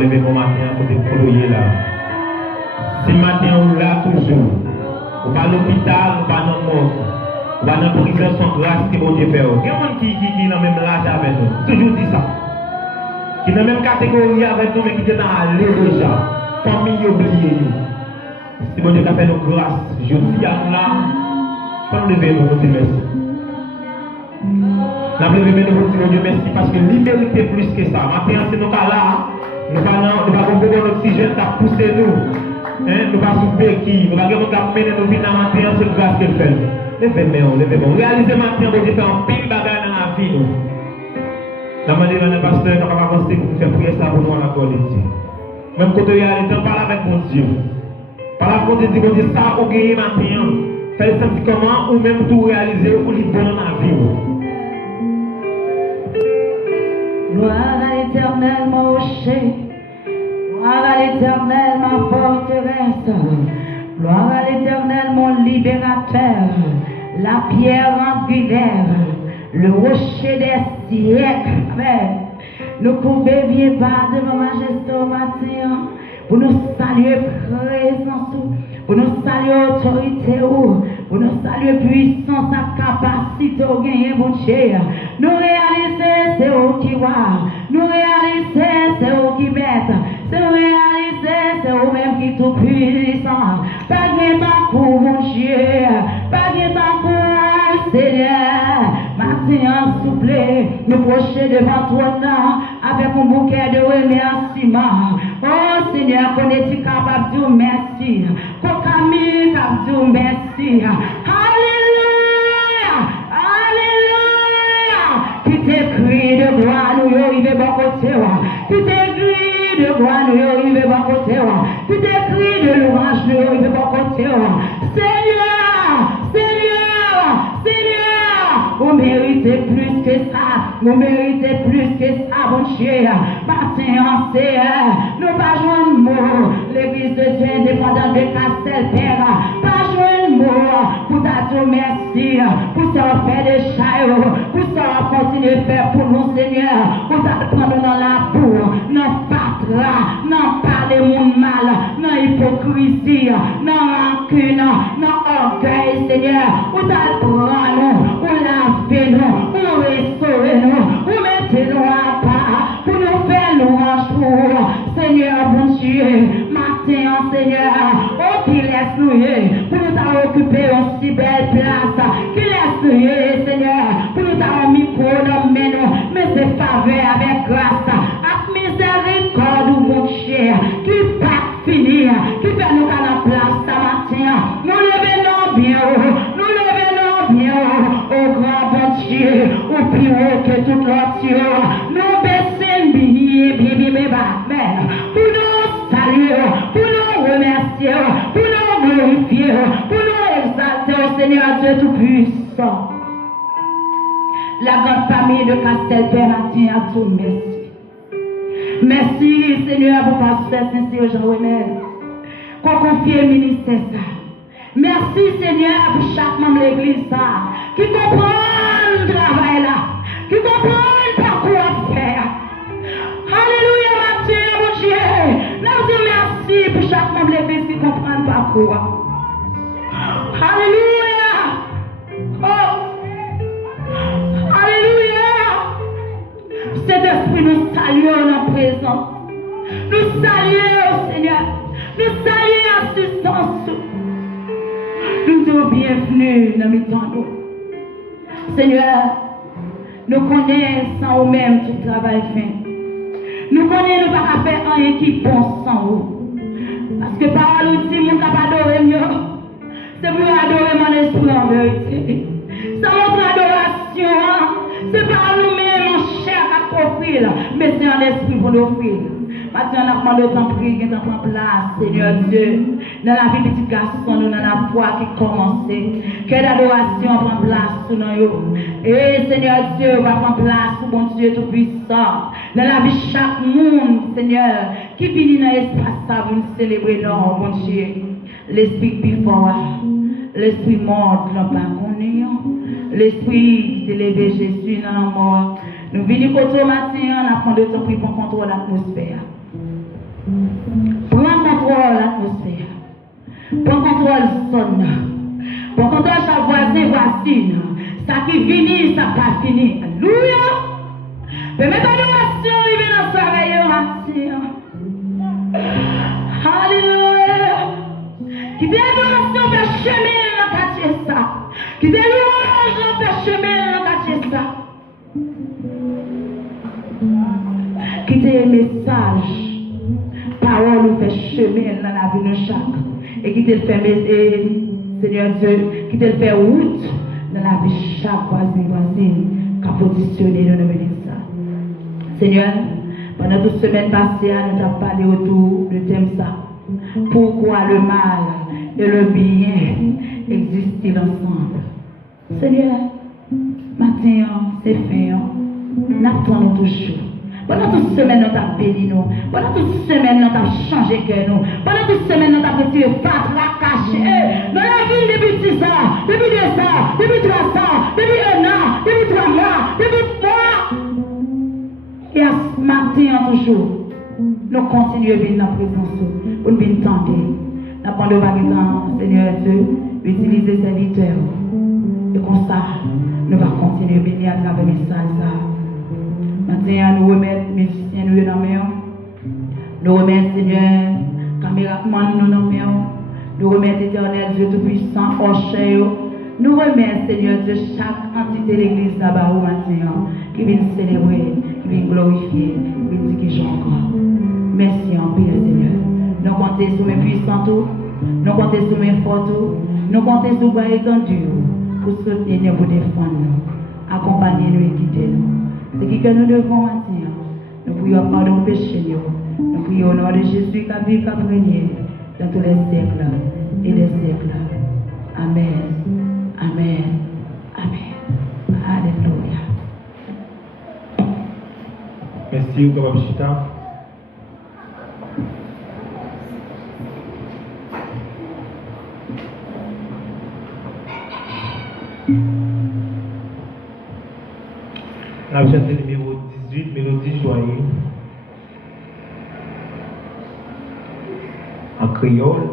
Levez mon matin à côté de là. Si matin on là toujours, on va à l'hôpital, on va dans le monde, on va dans la prison sans grâce que mon Dieu fait. Il y a des gens qui dans le même âge avec nous, toujours dit ça. Qui dans la même catégorie avec nous, mais qui sont dans déjà. Famille oubliée. Si mon Dieu a fait nos grâces, je dis à nous là, sans lever nos merci. La lever nos Dieu merci parce que liberté plus que ça. Maintenant, c'est nos cas là. Nous allons comprendre l'oxygène qui a poussé nous. Nous allons souper qui. Nous allons mener nos vies dans la matin, c'est grâce qu'elle fait. Levez-moi. Réalisez maintenant que vous faites un pile bagarre dans la vie. Nous allons dire à un pasteur qui va avancer pour nous faire prier ça pour nous en accord de Dieu. Même quand tu es allé, parle avec mon Dieu. Parle avec mon Dieu, dis ça, vous gagnez maintenant. Faites le sentir comment, ou même tout réaliser, ou les bon dans la vie. Gloire à l'Éternel, mon rocher. Gloire à l'Éternel, ma forteresse. Gloire à l'Éternel, mon libérateur. La pierre angulaire, le rocher des siècles. Amen. Nous courbons bien bas devant majesté au matin. Pour nous saluer présence, pour nous saluer autorité, pour nous saluer puissance, sa capacité au gagner, mon Dieu. Nous réaliser, c'est eux qui voient. Nous réaliser, c'est eux qui mettent. C'est réaliser, c'est eux même qui tout puissant. Pas de temps pour mon Dieu. Pas de temps pour Seigneur. Matin souple, nous procher devant toi avec un bouquet de remerciements. Oh Seigneur, qu'on est capable de dire merci. Qu'on Camille capable de dire merci. Alléluia! Alléluia! Qui t'écrit de gloire, nous y arrivons bon côté. Qui t'écrit de gloire, nous y arrivons bon côté. Qui t'écrit de louange, nous y arrivons bon côté. Seigneur! Seigneur! Seigneur! Vous méritez plus que ça. Vous méritez plus que ça, mon Dieu. Matin en Seigneur, nous pas jouer un mot. L'église de Dieu indépendante de Castel-Père. Pas jouer un mot pour ta dire merci. Pour ça faire des chaillots. Pour ça continuer de faire pour nous, Seigneur. Pour ça prendre dans la boue. Non patra. Non parler mon mal. Non hypocrisie. Non rancune. Non orgueil, Seigneur. Pour ça prendre. Pour laver nous. Pour restaurer nous. Pour mettre nous à part. Pour nous faire louange pour Seigneur, bon Dieu. Matin, Seigneur. Oh, qui laisse nous pour nous occuper une si belle place. Qui laisse nous Seigneur. Pour nous avoir un micro dans nous. Mais c'est faveur avec grâce. Avec miséricorde, mon cher. Qui pas finir. Qui fait nous à la place ce matin. Nous levons bien. Nous levons bien. Oh, grand bon Dieu. Au plus haut que toute l'autre. Nous baissons bien. Pour nous saluer. Pour nous remercier. Pour nous glorifier. Pour nous exalter au Seigneur Dieu Tout-Puissant. La grande famille de Castel-Père a tout merci. Merci Seigneur pour pasteur Saint-Cyr Jean-Renel. Qu'on confie le ministère ça. Merci Seigneur pour chaque membre de l'église ça. Qui comprend le travail là. Qui comprend le parcours à faire. Alléluia Mathieu mon Dieu. Nous disons merci pour chaque membre de l'église qui comprend le parcours. Alléluia. Oh. Alléluia. Cet esprit nous saluons en présence. Nous saluons Seigneur. Nous saluons assistance. Nous disons bienvenue dans mes temps. Seigneur, nous connaissons nous-mêmes tout travail fait. Nous connaissons nous pas faire rien qui bon sans vous. Parce que par l'outil, nous ne pouvons pas adorer mieux. C'est pour adorer mon esprit en vérité. C'est notre adoration. C'est pas nous-mêmes en chair à profil, mais c'est en esprit pour nous offrir. Maintenant, on a demandé de t'en prier, de t'en prendre place, Seigneur Dieu. dans la vie petit garçon, nous dans la foi qui commence. Que l'adoration prend place sous nous. Et Seigneur Dieu va prendre place, bon Dieu tout-puissant. Dans la vie chaque monde, Seigneur, qui vient dans l'espace ça pour nous célébrer, non, bon Dieu. L'esprit plus fort, l'esprit mort, nous pas connu. L'esprit qui s'est levé Jésus dans la mort. Nous venons côté matin, on apprend de temps pour contrôler l'atmosphère. Prends contrôle l'atmosphère. Prends contrôle son. Prends contrôle chaque voisin. Ça qui finit, ça pas fini. Alléluia. Permettez l'adoration arriver dans ce réveil matin. Alléluia. Qui dit l'adoration fait chemin dans le quartier ça. Qui dit louange fait chemin dans le quartier ça. Qui dit message. Parole nous fait chemin dans la vie de chaque. Et qui te le fait, Seigneur Dieu, qui te le fait route dans la vie de chaque voisine qui a positionné dans le milieu de ça. Seigneur, pendant toute semaine passée, nous avons parlé autour du thème ça. Pourquoi le mal et le bien existent ensemble. Seigneur, matin, c'est fait. Nous attendons toujours. Pendant toute semaine, nous avons béni nous. Pendant toute semaine, nous avons changé cœur nous. Pendant toute semaine, nous avons retiré pas la caché. Dans la ville depuis 10 ans, depuis 2 ans, depuis 3 ans, depuis 1 an, depuis 3 mois, depuis mois. Et à ce matin, toujours, nous continuons à venir dans la présence. Pour nous venir tenter. Nous avons temps, Seigneur Dieu, d'utiliser ces serviteurs. Et comme ça, nous allons continuer à venir à travers le message. Maintenant, nous remettons les musiciens nous dans la main. Nous remettons Seigneur, caméraman nous dans la main. Nous remettons l'éternel Dieu Tout-Puissant, Orchey. Nous remettons Seigneur Dieu chaque entité de l'église là-bas au matin qui vient célébrer, qui vient glorifier, qui vient dire qu'il joue encore. Merci en paix, Seigneur. Nous comptons sur mes puissants, nous comptons sur mes forts, nous comptons sur mes étendus pour soutenir nous, pour défendre nous, accompagner nous et guider nous. C'est qui que nous devons mentir. Nous prions pardon de péché. Nous prions au nom de Jésus qui a vécu, qui a régné dans tous les siècles et les siècles. Amen. Amen. Amen. Alléluia. Merci, Papa Chita. La chanté numéro 18, Mélodie joyeuse, en créole.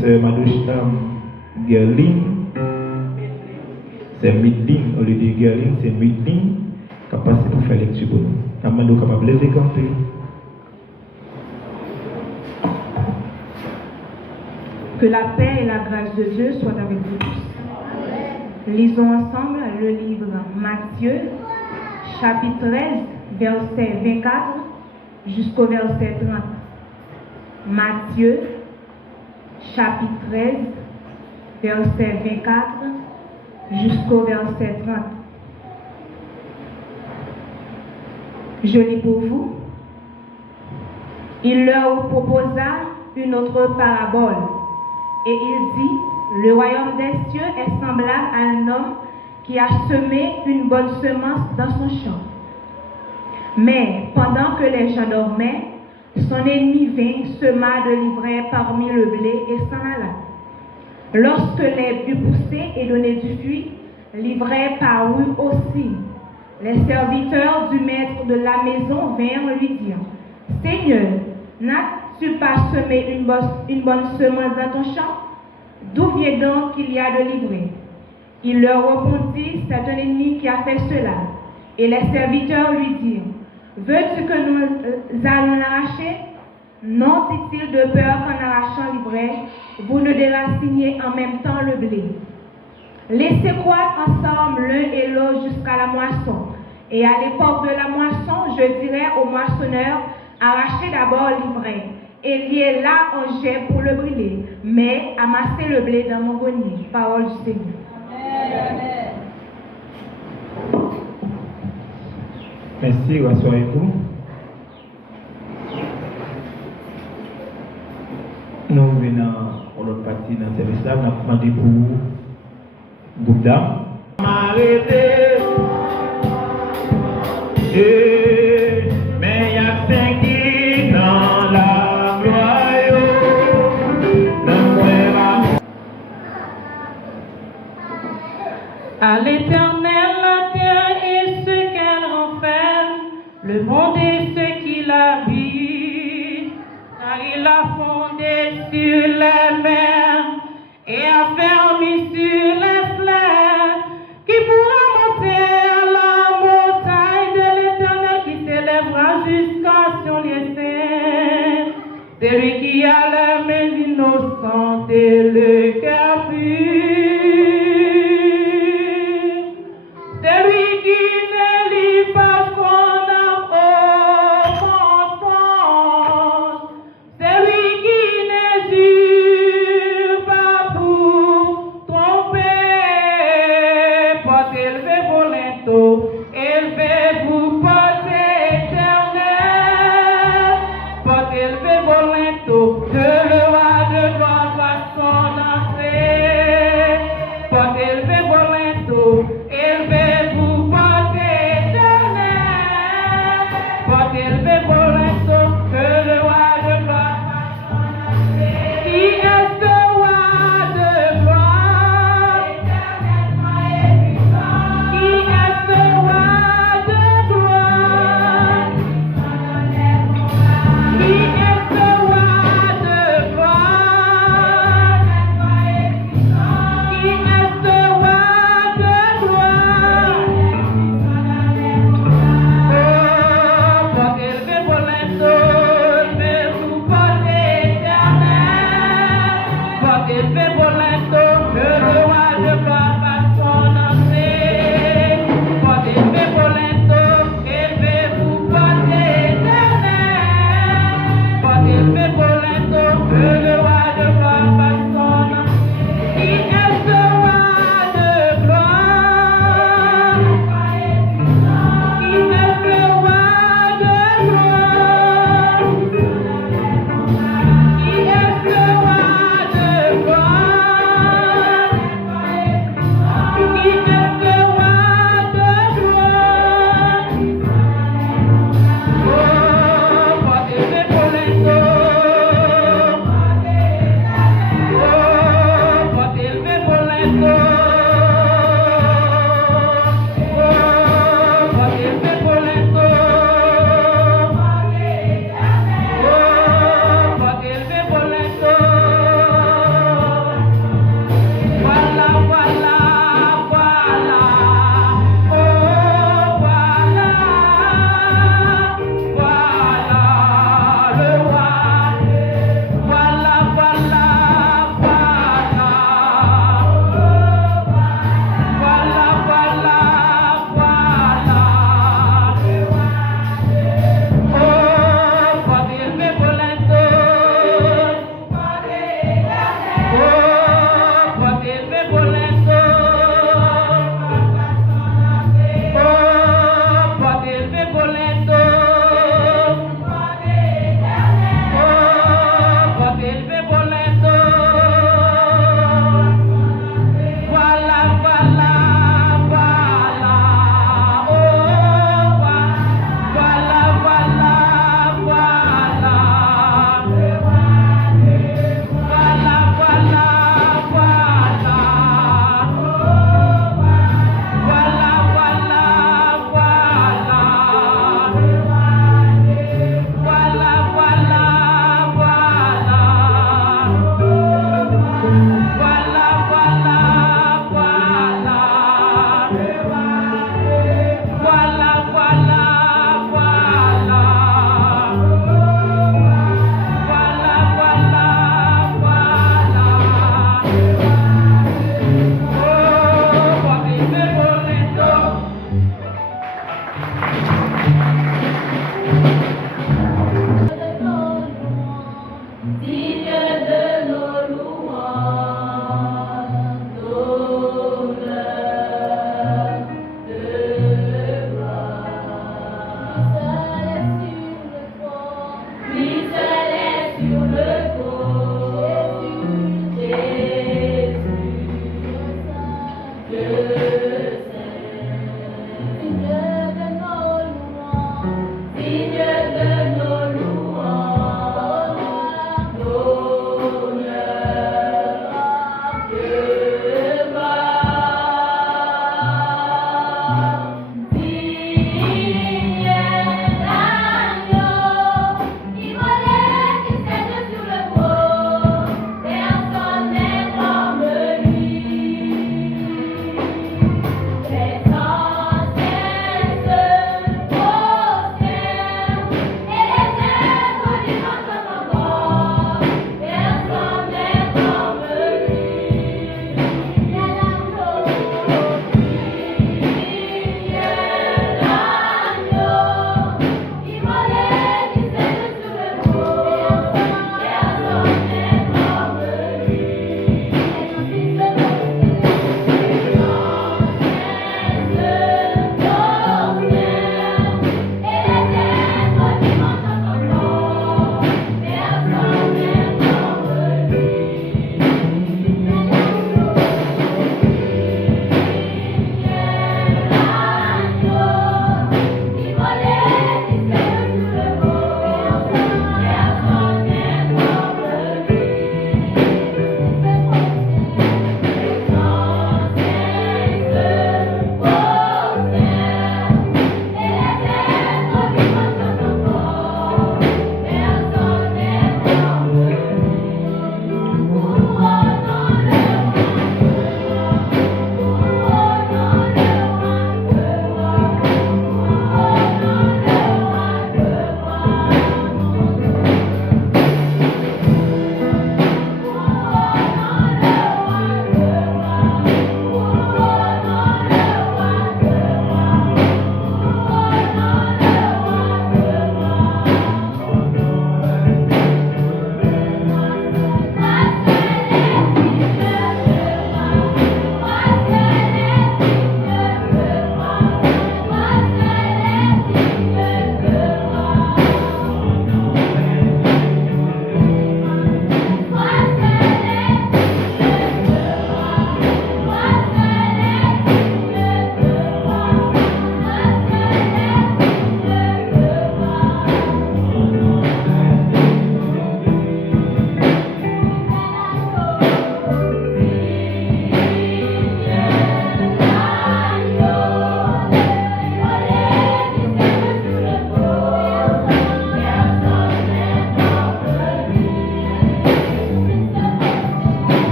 c'est Madouche Gerling. C'est Midling, au lieu de Gerling, c'est Midling qui a passé pour faire lecture pour nous. Amando capable de camper. Que la paix et la grâce de Dieu soient avec vous tous. Lisons ensemble le livre Matthieu, chapitre 13, verset 24 jusqu'au verset 30. Matthieu, chapitre 13, verset 24 jusqu'au verset 30. Je lis pour vous. Il leur proposa une autre parabole, et il dit, le royaume des cieux est semblable à un homme qui a semé une bonne semence dans son champ. Mais pendant que les gens dormaient, son ennemi vint, sema de l'ivraie parmi le blé et s'en alla. Lorsque l'herbe eut poussé et donné du fruit, l'ivraie parut aussi. Les serviteurs du maître de la maison vinrent lui dire, Seigneur, n'as-tu pas semé une bonne semence dans ton champ? D'où vient donc qu'il y a de l'ivraie? Il leur répondit, c'est un ennemi qui a fait cela. Et les serviteurs lui dirent, veux-tu que nous allons l'arracher? Non, dit-il, de peur qu'en arrachant l'ivraie, vous ne déraciniez en même temps le blé. Laissez croître ensemble l'un et l'autre jusqu'à la moisson. Et à l'époque de la moisson, je dirai aux moissonneurs, arrachez d'abord l'ivraie, et liez-la en jet pour le brûler, mais amassez le blé dans mon grenier. Parole du Seigneur. Amen. Merci, rassurez-vous. Nous venons pour l'autre partie dans ce service-là, nous avons demandé pour groupe d'âme. Mais il y a 5 qui dans la gloire. À l'Éternel la terre et ce qu'elle renferme, le monde et ce qui l'habite, car il a fondé sur les mers et a fermé sur les fleuves. Qui pourra monter à la montagne de l'Éternel qui s'élèvera jusqu'à son lieu saint? Celui qui a les mains innocentes et le cœur pur. Celui qui ne lit pas son âme offense. Celui qui ne jure pas pour tromper. Porte élevez-vous lento, élevez-vous, porte éternel. Porte élevez-vous lento, que le roi de gloire fasse son entrée.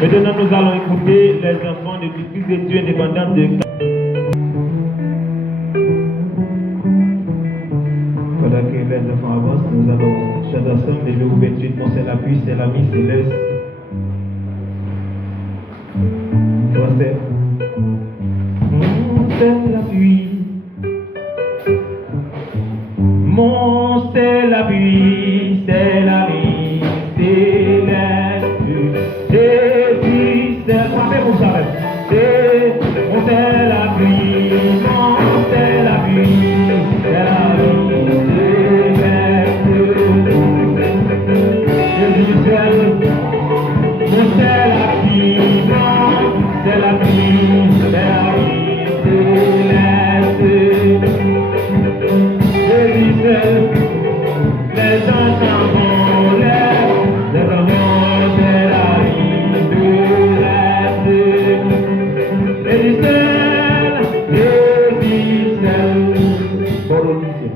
Maintenant, nous allons écouter les enfants de l'Église de Dieu indépendante de. Pendant que les enfants avancent, nous allons chanter ensemble le ouverture de c'est la pluie, c'est l'ami céleste. Français. C'est la pluie. Mon c'est la pluie, c'est l'ami céleste. Jésus, c'est vous savez. Mon c'est la pluie, mon c'est la pluie, c'est l'ami céleste. Jésus, mon c'est la pluie, mon c'est la pluie, c'est l'ami céleste. Les enfants vont les enfants de la vie de l'Est. Et du ciel, bon audition.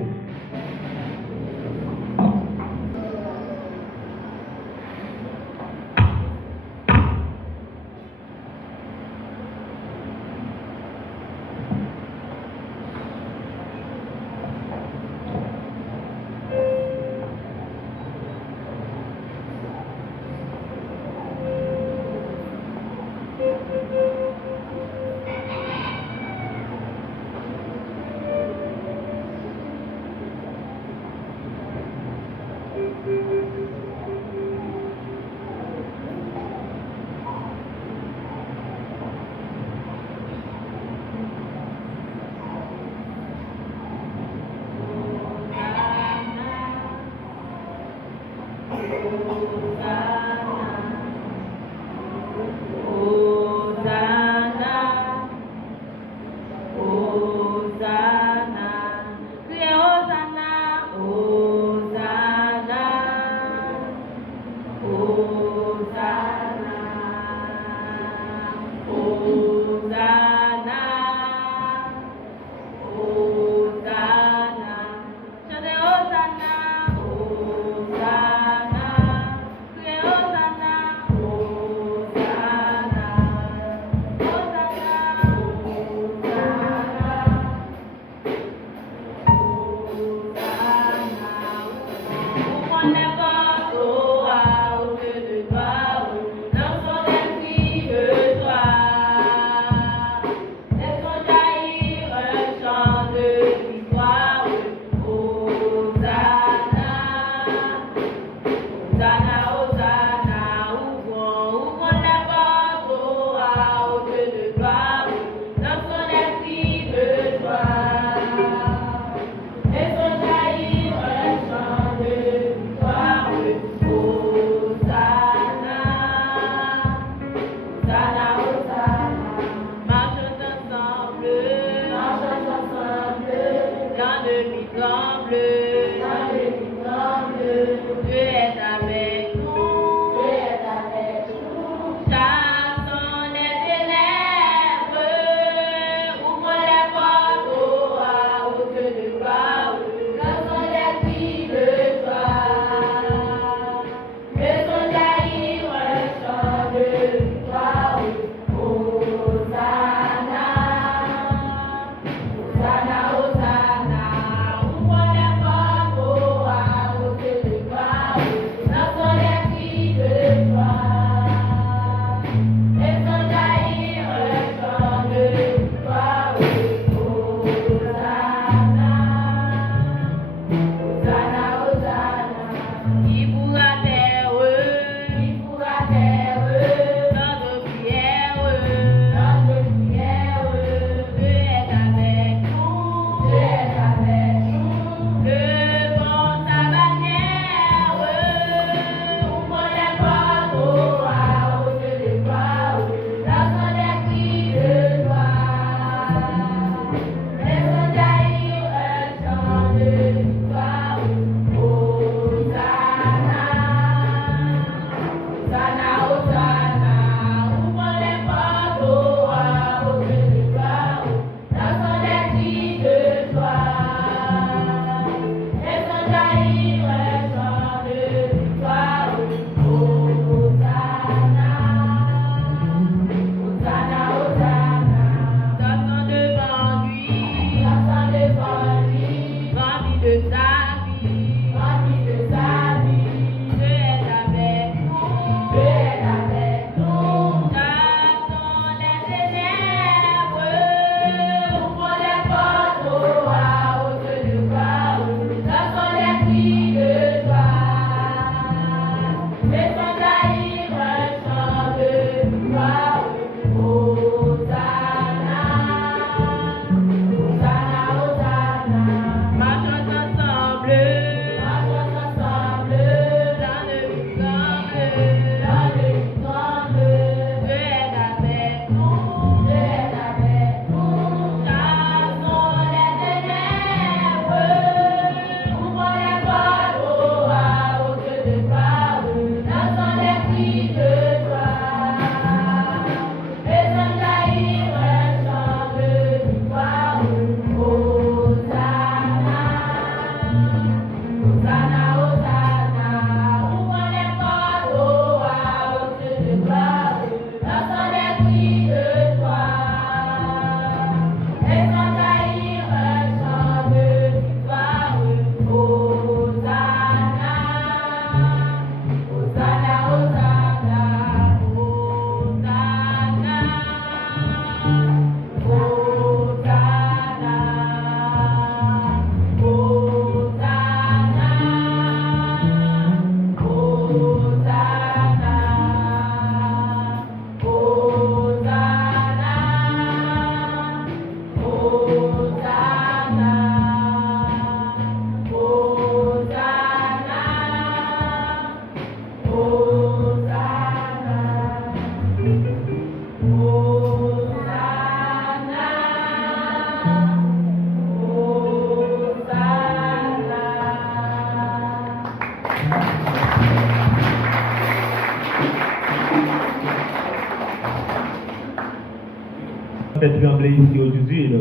fait trembler ici aujourd'hui. Là.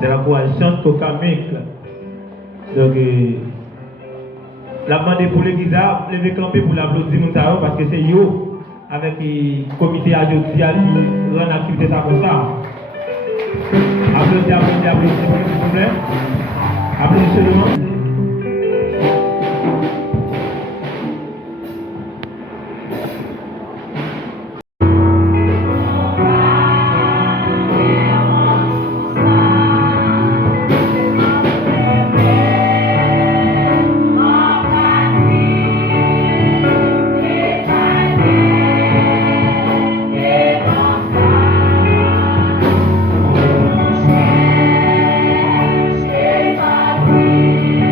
C'est la voix chante cocamique. Donc, la demande pour l'église a levé campé pour l'applaudir parce que c'est yo avec le comité ajouté qui rend l'activité ça comme ça. Applaudissez, s'il vous plaît. Applaudissez seulement. Thank you.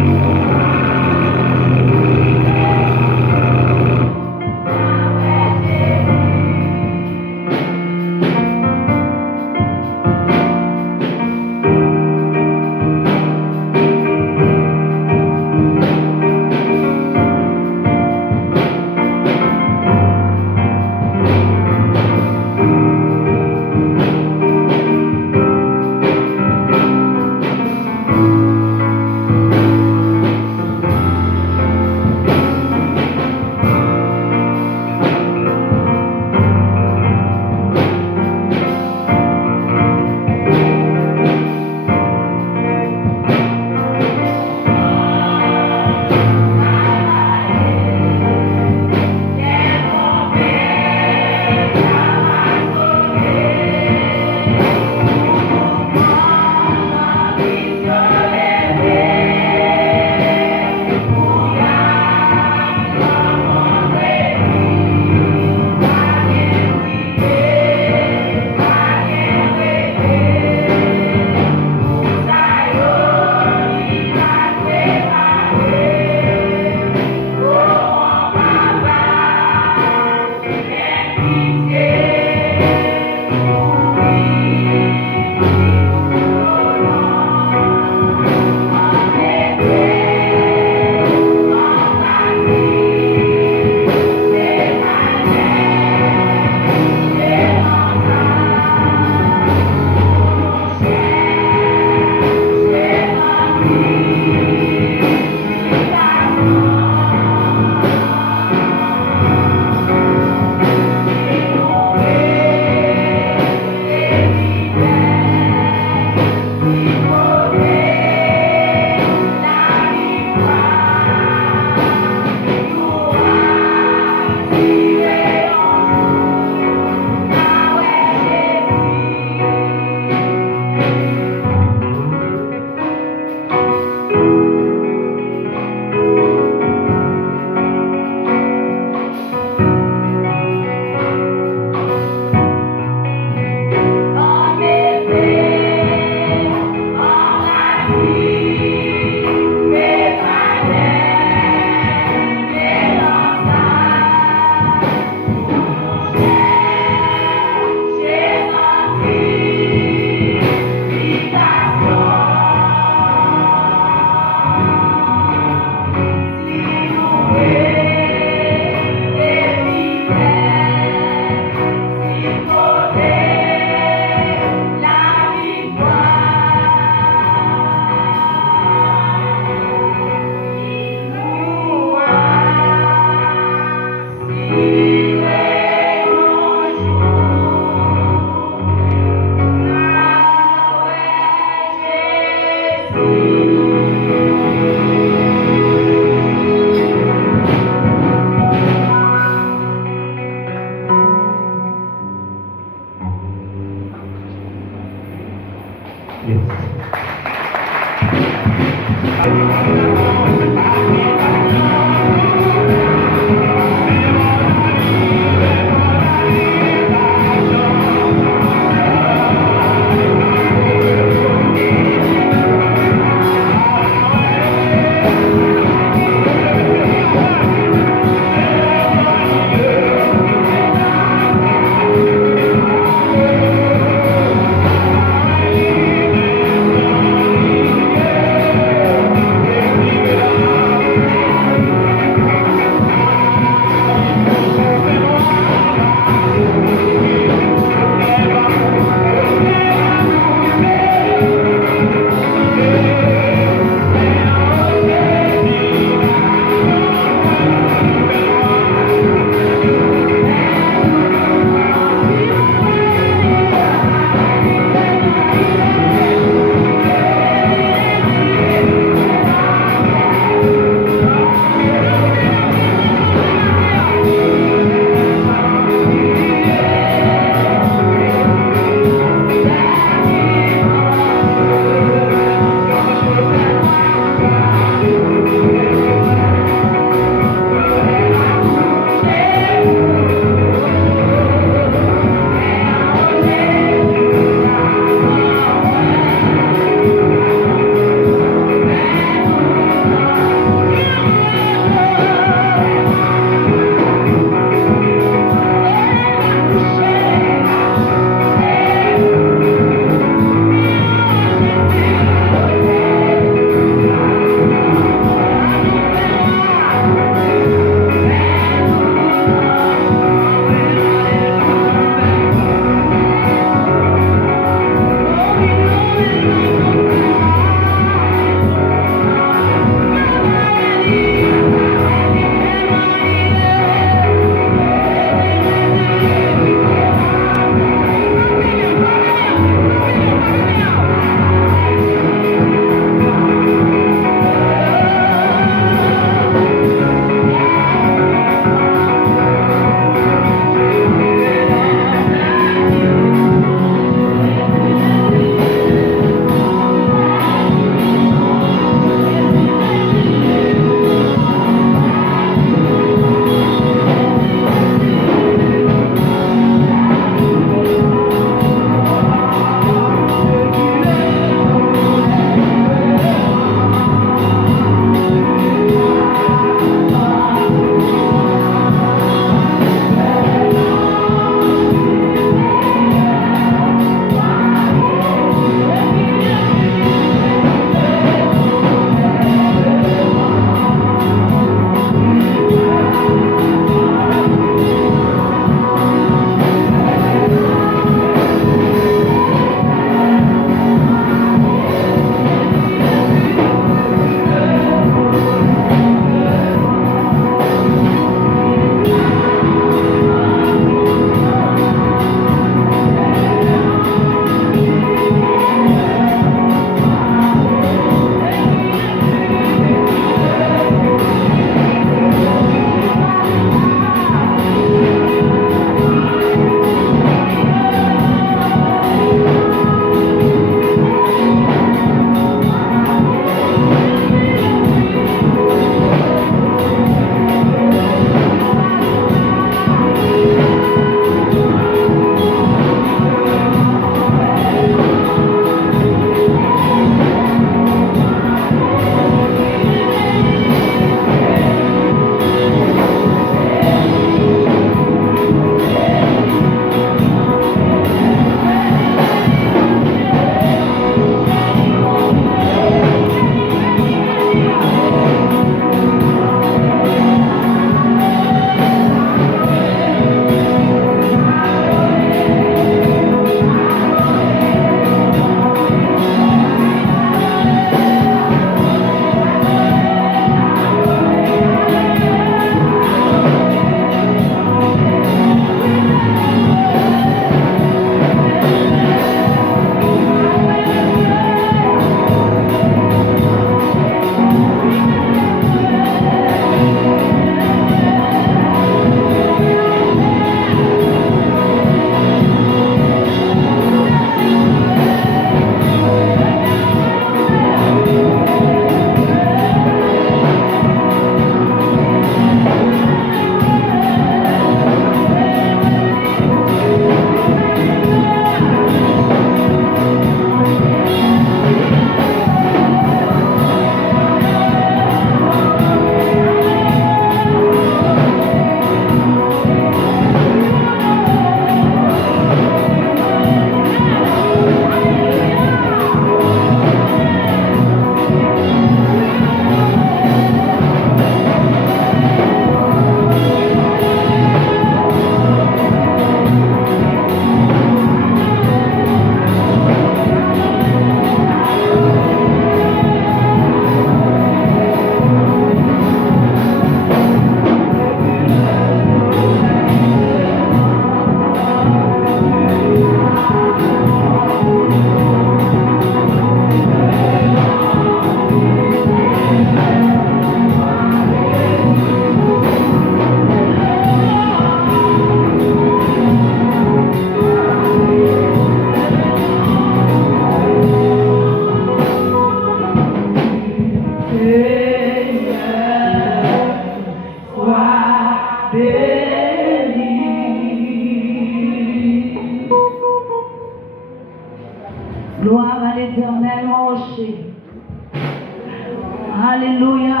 Alléluia.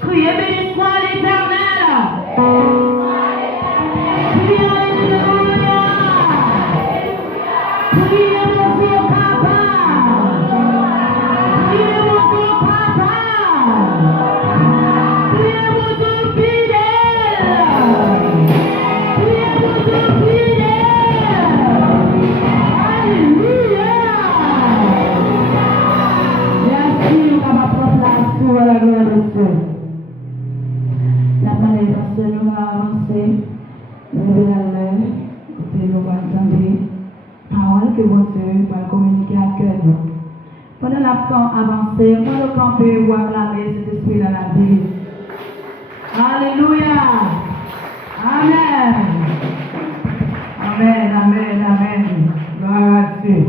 Criez béni soit l'Éternel. Criez Alléluia. Criez mon Dieu Papa. Criez mon Dieu Papa. Criez mon Dieu fidèle. Criez mon Dieu fidèle. Alléluia. Merci, on va prendre la sous à la gloire de Dieu. La manière parce que nous va avancer, nous allons côté nous va entendre parole que mon Dieu va communiquer à cœur nous. Pendant la temps avancé, moi le camper voir la main cet esprit dans la vie. Alléluia. Amen. Amen, amen, amen. Gloire à Dieu.